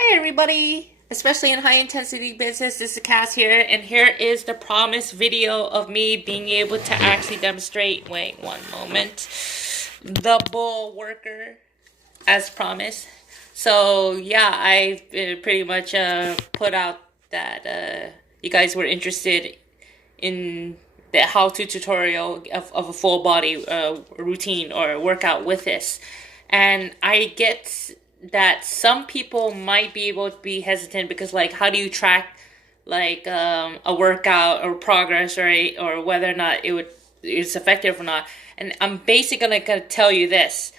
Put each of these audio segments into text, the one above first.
Hi everybody, especially in high intensity business. This is Cass here, and here is the promised video of me being able to actually demonstrate, wait one moment, the Bullworker as promised. So yeah, I've pretty much put out that you guys were interested in the how-to tutorial of a full body routine or workout with this. And I get that some people might be able to be hesitant because, like, how do you track like a workout or progress, or whether or not it's effective or not? And I'm basically gonna tell you this: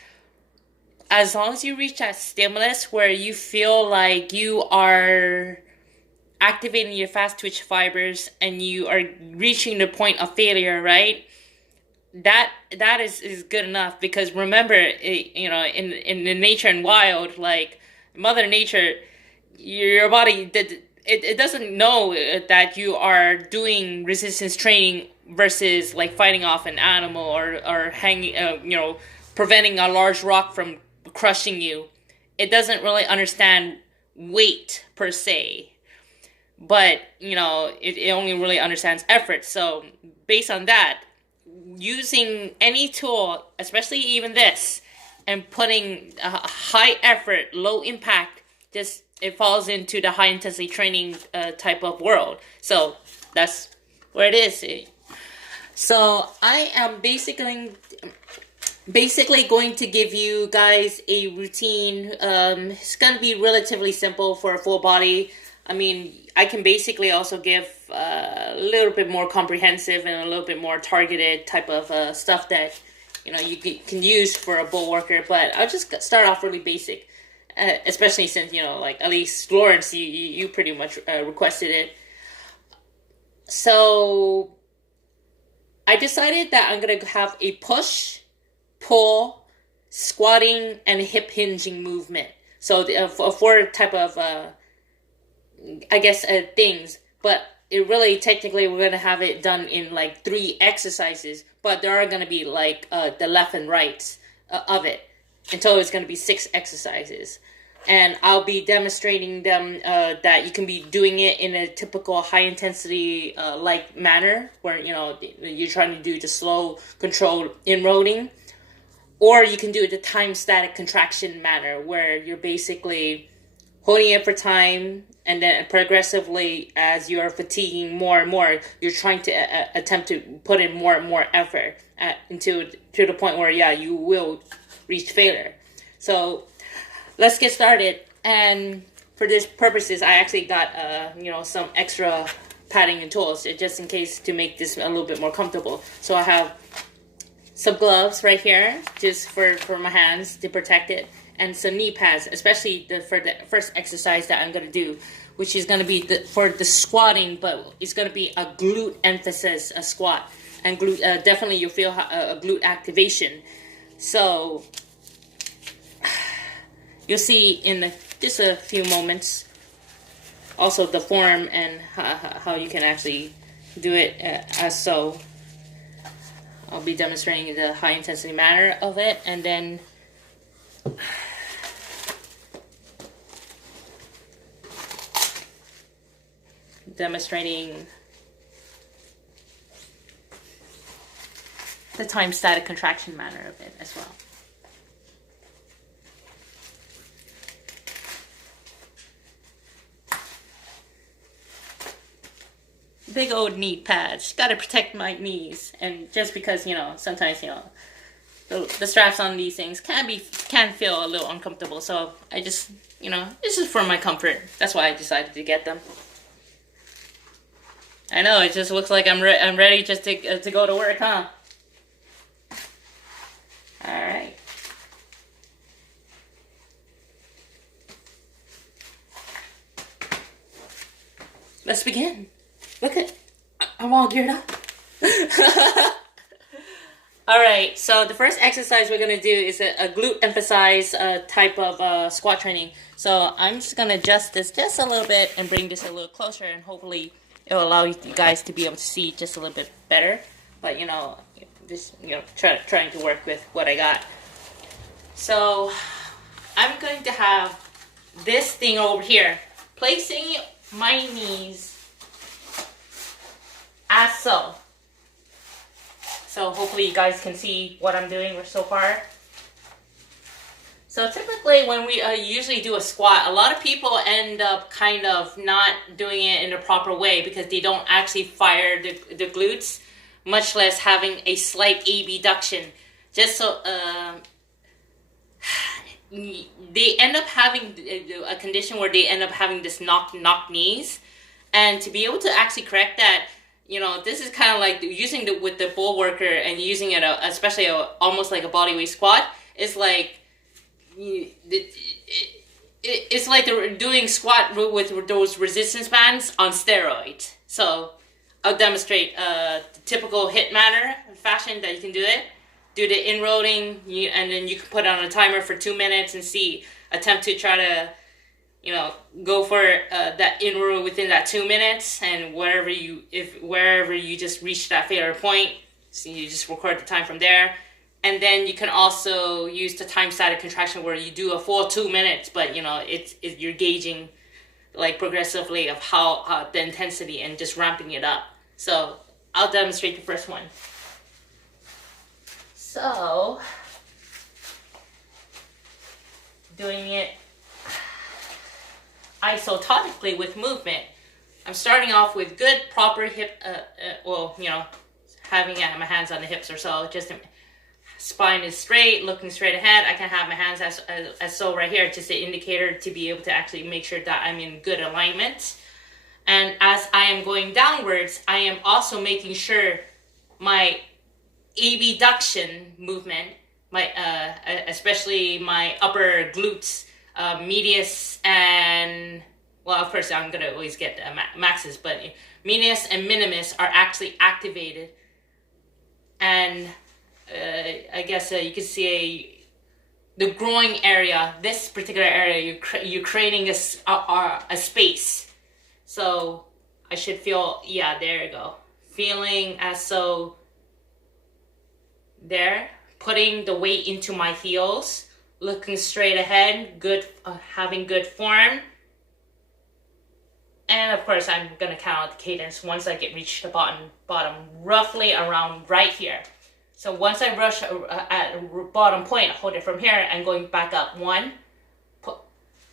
as long as you reach that stimulus where you feel like you are activating your fast twitch fibers and you are reaching the point of failure, right? That is good enough, because remember, in the nature and wild, like Mother Nature, your body it doesn't know that you are doing resistance training versus like fighting off an animal or hanging, preventing a large rock from crushing you. It doesn't really understand weight per se, but it only really understands effort. So based on that, using any tool, especially even this, and putting a high effort, low impact, just it falls into the high intensity training type of world. So that's where it is. So I am basically going to give you guys a routine. It's going to be relatively simple for a full body. I mean, I can basically also give a little bit more comprehensive and a little bit more targeted type of stuff that you can use for a bull worker. But I'll just start off really basic, especially since like at least Lawrence, you pretty much requested it. So I decided that I'm gonna have a push, pull, squatting, and hip hinging movement. So four type of things, but it really technically we're gonna have it done in like 3 exercises, but there are gonna be like the left and right of it, until it's gonna be 6 exercises, and I'll be demonstrating them that you can be doing it in a typical high intensity like manner, where you're trying to do the slow controlled inroading, or you can do it the time static contraction manner, where you're basically holding it for time, and then progressively, as you're fatiguing more and more, you're trying to attempt to put in more and more effort to the point where, yeah, you will reach failure. So let's get started. And for this purposes, I actually got some extra padding and tools just in case, to make this a little bit more comfortable. So I have some gloves right here just for my hands to protect it, and some knee pads, especially for the first exercise that I'm going to do, which is going to be for the squatting, but it's going to be a glute emphasis, a squat. And glute, definitely you'll feel a glute activation. So you'll see in just a few moments also the form and how you can actually do it as so. I'll be demonstrating the high intensity manner of it, and then demonstrating the time static contraction manner of it as well. Big old knee pads. Gotta protect my knees, and just because sometimes the straps on these things can feel a little uncomfortable. So I just this is for my comfort. That's why I decided to get them. I know, it just looks like I'm ready just to go to work, huh? All right. Let's begin. Look at, I'm all geared up. All right, so the first exercise we're gonna do is a glute emphasize type of squat training. So I'm just gonna adjust this just a little bit and bring this a little closer, and hopefully it'll allow you guys to be able to see just a little bit better. But just trying to work with what I got. So I'm going to have this thing over here, placing my knees as so. So hopefully you guys can see what I'm doing so far. So typically when we usually do a squat, a lot of people end up kind of not doing it in the proper way because they don't actually fire the glutes, much less having a slight abduction. Just so they end up having a condition where they end up having this knock knees. And to be able to actually correct that, you know, this is kind of like using with the Bullworker and using it, especially almost like a bodyweight squat, is like, it's like they're doing squat with those resistance bands on steroids. So I'll demonstrate the typical hit manner fashion that you can do it. Do the inroading, and then you can put on a timer for 2 minutes and see. Attempt to try to, you know, go for that inroad within that 2 minutes, and wherever you just reach that failure point, so you just record the time from there. And then you can also use the time static contraction where you do a full 2 minutes, but you know you're gauging like progressively of how the intensity and just ramping it up. So I'll demonstrate the first one. So doing it isotonically with movement. I'm starting off with good proper hip, well, you know, having my hands on the hips or so, just spine is straight, looking straight ahead. I can have my hands as so right here, just an indicator to be able to actually make sure that I'm in good alignment. And as I am going downwards, I am also making sure my abduction movement, my especially my upper glutes, medius and, well, of course I'm gonna always get maxes, but medius and minimus are actually activated. And I guess you can see the growing area, this particular area, you're creating a space. So I should feel, yeah, there you go. Feeling as so there, putting the weight into my heels, looking straight ahead, good, having good form. And of course I'm gonna count out the cadence once I reach the bottom, roughly around right here. So once I rush at bottom point, hold it from here and going back up. 1,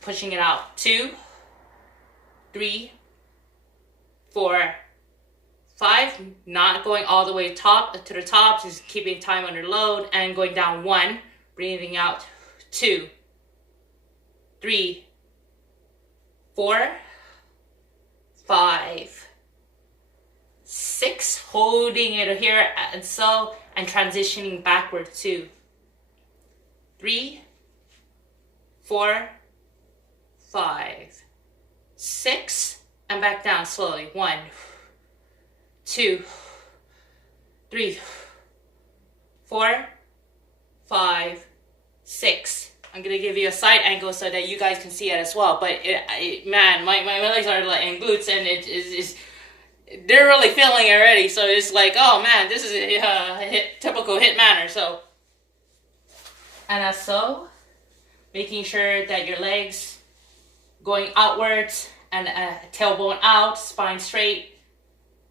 pushing it out. 2, 3, 4, 5, not going all the way to the top, just keeping time under load, and going down. 1, breathing out. 2, 3, 4, 5, 6, holding it here and so, and transitioning backward. 2, 3, 4, 5, 6, and back down slowly. 1, 2, 3, 4, 5, 6. I'm gonna give you a side angle so that you guys can see it as well. But man, my legs are like in glutes, and they're really feeling it already. So it's like, oh man, this is a typical hit manner. So, and as so, making sure that your legs going outwards and tailbone out, spine straight,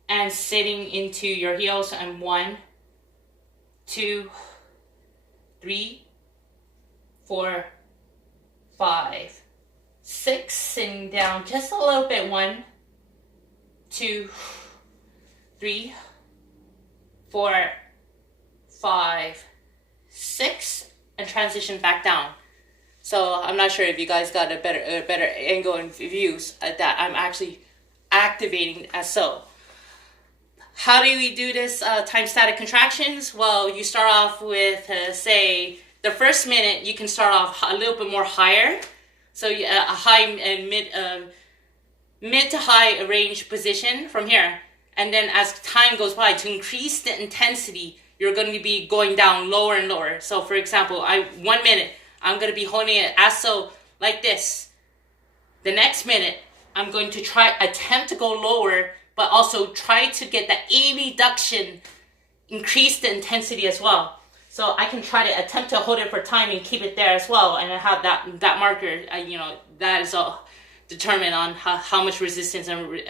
and sitting into your heels. And 1, 2, 3, 4, 5, 6, sitting down just a little bit. 1, 2, 3, 4, 5, 6, and transition back down. So I'm not sure if you guys got a better angle and views at that. I'm actually activating as so. How do we do this time static contractions? Well, you start off with say the first minute. You can start off a little bit more higher, so a high and mid to high range position from here. And then as time goes by, to increase the intensity, you're going to be going down lower and lower. So for example, 1 minute, I'm going to be holding it as so, like this. The next minute, I'm going to attempt to go lower, but also try to get the abduction, increase the intensity as well. So I can try to attempt to hold it for time and keep it there as well, and I have that marker. You know, that is all determined on how much resistance and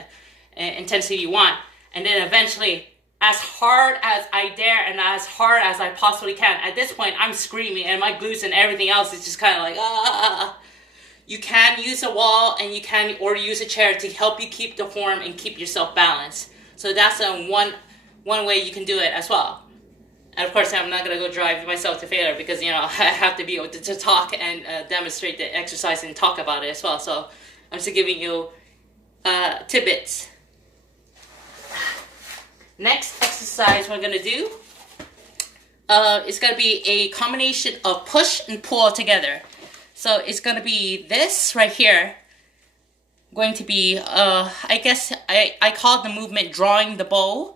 intensity you want, and then eventually, as hard as I dare and as hard as I possibly can. At this point, I'm screaming, and my glutes and everything else is just kind of like ah. You can use a wall, and you can or use a chair to help you keep the form and keep yourself balanced. So that's one way you can do it as well. And of course, I'm not going to go drive myself to failure, because, you know, I have to be able to talk and demonstrate the exercise and talk about it as well. So I'm just giving you tidbits. Next exercise we're going to do is going to be a combination of push and pull together. So it's going to be this right here. Going to be, I guess I call it the movement drawing the bow.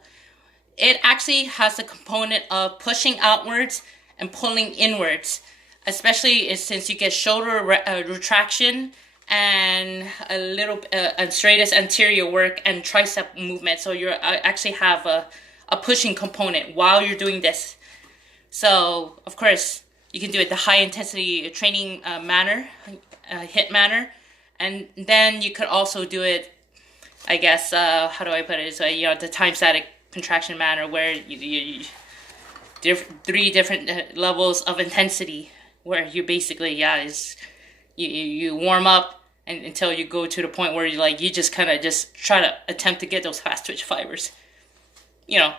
It actually has the component of pushing outwards and pulling inwards, especially since you get shoulder retraction and a little straightest anterior work and tricep movement. So you actually have a pushing component while you're doing this. So of course you can do it the high intensity training manner, HIIT manner, and then you could also do it, I guess, how do I put it? So, you know, the time static contraction manner, where you three different levels of intensity, where you basically you warm up and until you go to the point where you just kind of just try to attempt to get those fast twitch fibers. You know,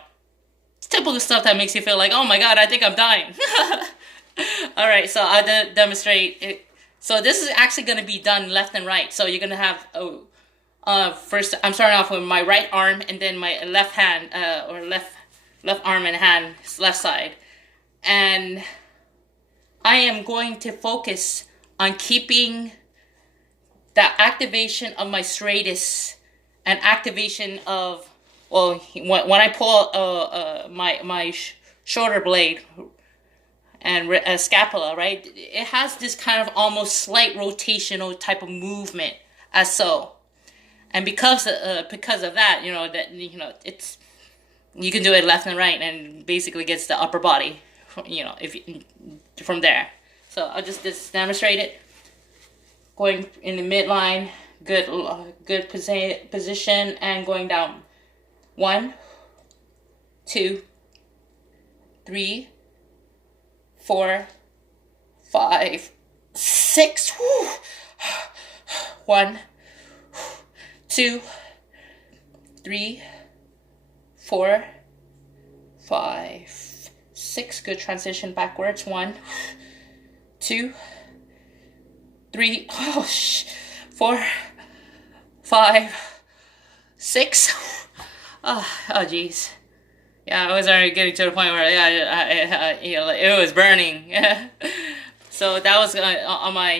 it's typical stuff that makes you feel like, oh my god, I think I'm dying. All right, so I'll demonstrate it. So this is actually going to be done left and right. So you're going to have first, I'm starting off with my right arm, and then my left hand, or left arm and hand, left side. And I am going to focus on keeping the activation of my serratus and activation of, well, when I pull my shoulder blade and scapula, right, it has this kind of almost slight rotational type of movement as so. And because of that, it's, you can do it left and right, and basically gets the upper body, from there. So I'll just demonstrate it. Going in the midline, good position, and going down. 1, 2, 3, 4, 5, 6. 1, 2, 3, 4, 5, 6. Good transition backwards. 1, 2, 3, 4, 5, 6. Oh geez. Yeah, I was already getting to the point where it was burning. So that was on my,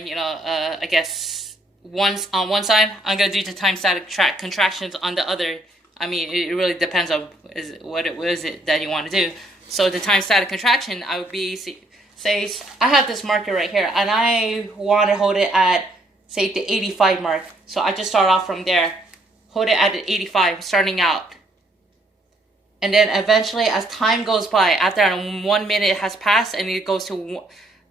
I guess, on one side. I'm gonna do the time static contractions on the other. I mean, it really depends on what it was that you want to do. So the time static contraction, I would be say I have this marker right here, and I want to hold it at, say, the 85 mark. So I just start off from there, hold it at the 85, starting out. And then eventually, as time goes by, after 1 minute has passed, and it goes to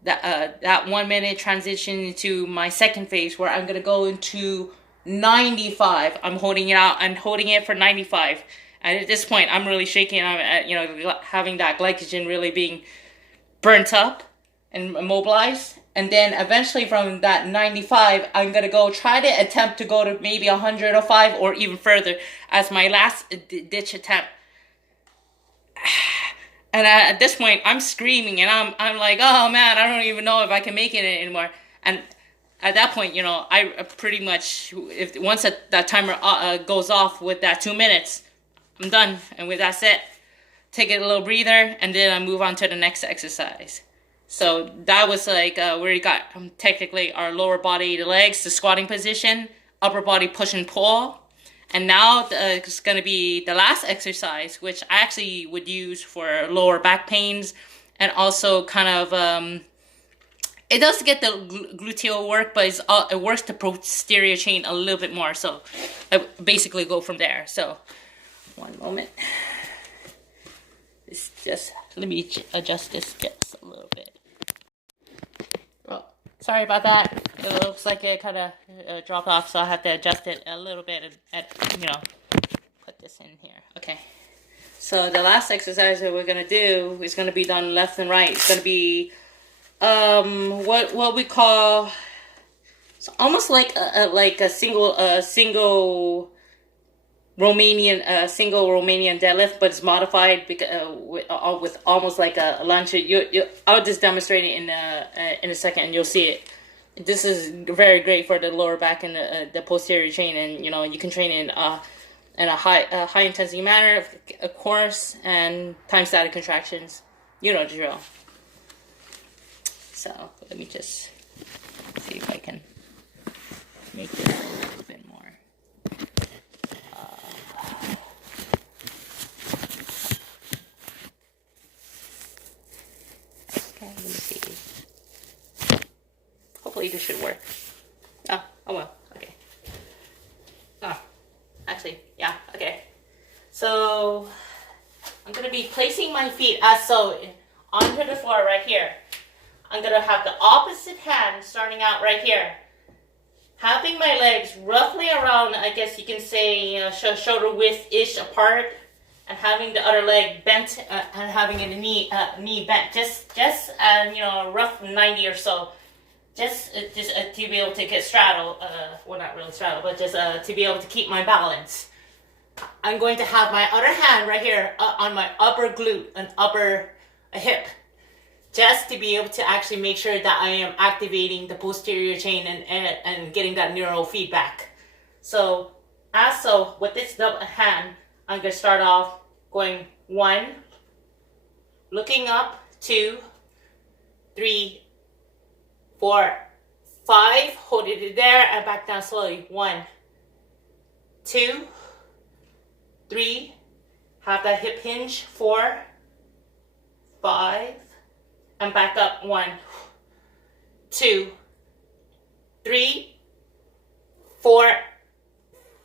that 1 minute transition into my second phase, where I'm gonna go into 95. I'm holding it out and holding it for 95. And at this point, I'm really shaking. I'm having that glycogen really being burnt up and immobilized. And then eventually, from that 95, I'm gonna try to attempt to go to maybe 105 or even further as my last ditch attempt. And at this point, I'm screaming, and I'm like, oh man, I don't even know if I can make it anymore. And at that point, I pretty much, once that timer goes off with that 2 minutes, I'm done. And with that set, take it a little breather, and then I move on to the next exercise. So that was like where you got technically our lower body, the legs, the squatting position, upper body push and pull. And now it's going to be the last exercise, which I actually would use for lower back pains, and also kind of, it does get the gluteal work, but it works the posterior chain a little bit more. So I basically go from there. So one moment. It's just, let me adjust this just a little bit. Well, sorry about that. It looks like it kind of dropped off, so I have to adjust it a little bit and, you know, put this in here. Okay. So the last exercise that we're gonna do is gonna be done left and right. It's gonna be what we call, it's almost like a single Romanian deadlift, but it's modified because with almost like a lunge. I'll just demonstrate it in a second, and you'll see it. This is very great for the lower back and the posterior chain, and you know you can train in a high intensity manner, of course, and time static contractions. You know the drill. So let me just see if I can make this a little bit more. Okay, let me see. Hopefully this should work. Oh well, okay. Oh, actually, yeah, okay. So I'm gonna be placing my feet as so onto the floor right here. I'm gonna have the opposite hand starting out right here, having my legs roughly around, I guess you can say, you know, shoulder width-ish apart, and having the other leg bent and having a knee bent, just you know, a rough 90 or so, just to be able to get straddle, well, not really straddle, but just to be able to keep my balance. I'm going to have my other hand right here on my upper glute and upper hip, just to be able to actually make sure that I am activating the posterior chain and getting that neural feedback. So with this double hand, I'm going to start off going 1, looking up, 2, 3, 4, 5, hold it there and back down slowly. 1, 2, 3, have that hip hinge. 4, 5, and back up. 1, 2, 3, 4,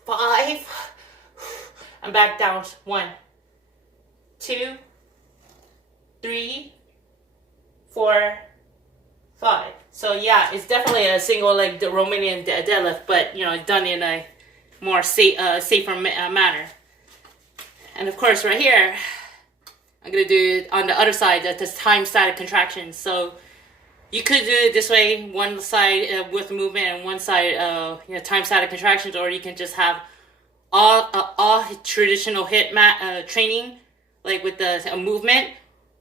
5, and back down. 1, 2, 3, 4, 5. So yeah, it's definitely a single leg Romanian deadlift, but you know, done in a more safer manner. And of course, right here, I'm gonna do it on the other side. That's time static contractions. So you could do it this way, one side with movement and one side, you know, time static contractions, or you can just have all traditional HIIT training, like with the movement,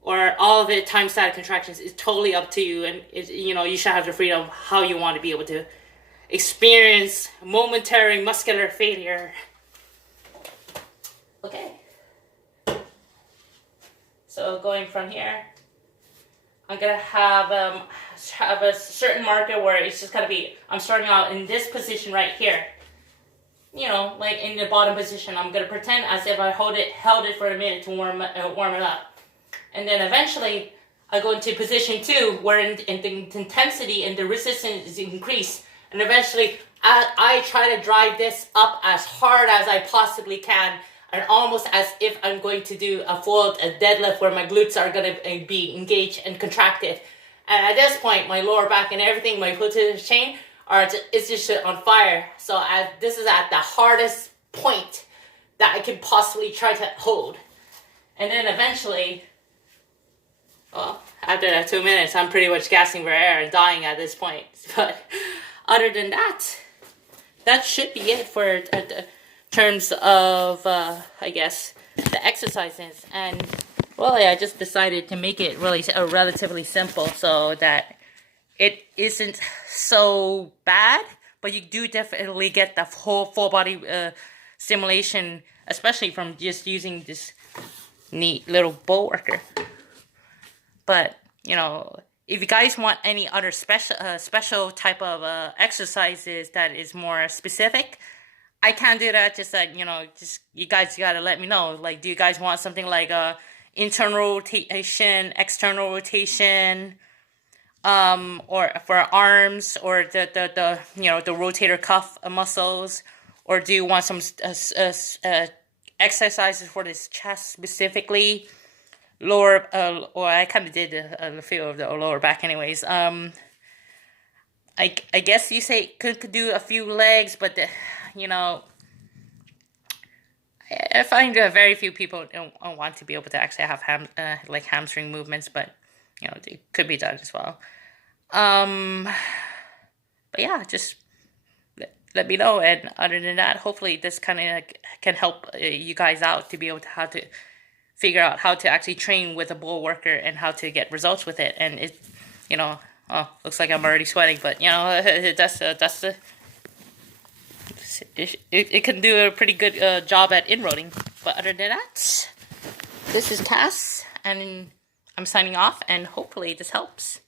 or all of it time static contractions. It's totally up to you, and you know, you should have the freedom how you want to be able to experience momentary muscular failure. Okay. So going from here, I'm gonna have a certain marker where it's just gonna be, I'm starting out in this position right here. You know, like in the bottom position. I'm gonna pretend as if I held it for a minute to warm it up, and then eventually I go into position 2, where the intensity and the resistance is increased, and eventually I try to drive this up as hard as I possibly can. And almost as if I'm going to do a full deadlift where my glutes are going to be engaged and contracted. And at this point, my lower back and everything, my posterior chain, it's just on fire. So this is at the hardest point that I could possibly try to hold. And then eventually, well, after that 2 minutes, I'm pretty much gasping for air and dying at this point. But other than that, that should be it for terms of I guess the exercises. And well, I just decided to make it really relatively simple so that it isn't so bad, but you do definitely get the whole full body stimulation, especially from just using this neat little Bullworker. But you know, if you guys want any other special type of exercises that is more specific, I can't do that. Just that, you know, just you guys gotta let me know. Like, do you guys want something like internal rotation, external rotation, or for arms, or the you know, the rotator cuff muscles, or do you want some exercises for this chest specifically? lower, or I kind of did a few of the lower back anyways. I guess you say could do a few legs, but you know, I find very few people don't want to be able to actually have like hamstring movements, but you know, it could be done as well. But yeah, just let me know. And other than that, hopefully this kind of can help you guys out to be able to how to figure out how to actually train with a Bullworker and how to get results with it. And it, you know, oh, looks like I'm already sweating, but you know, that's the it can do a pretty good job at inroading. But other than that, this is Cass, and I'm signing off, and hopefully this helps.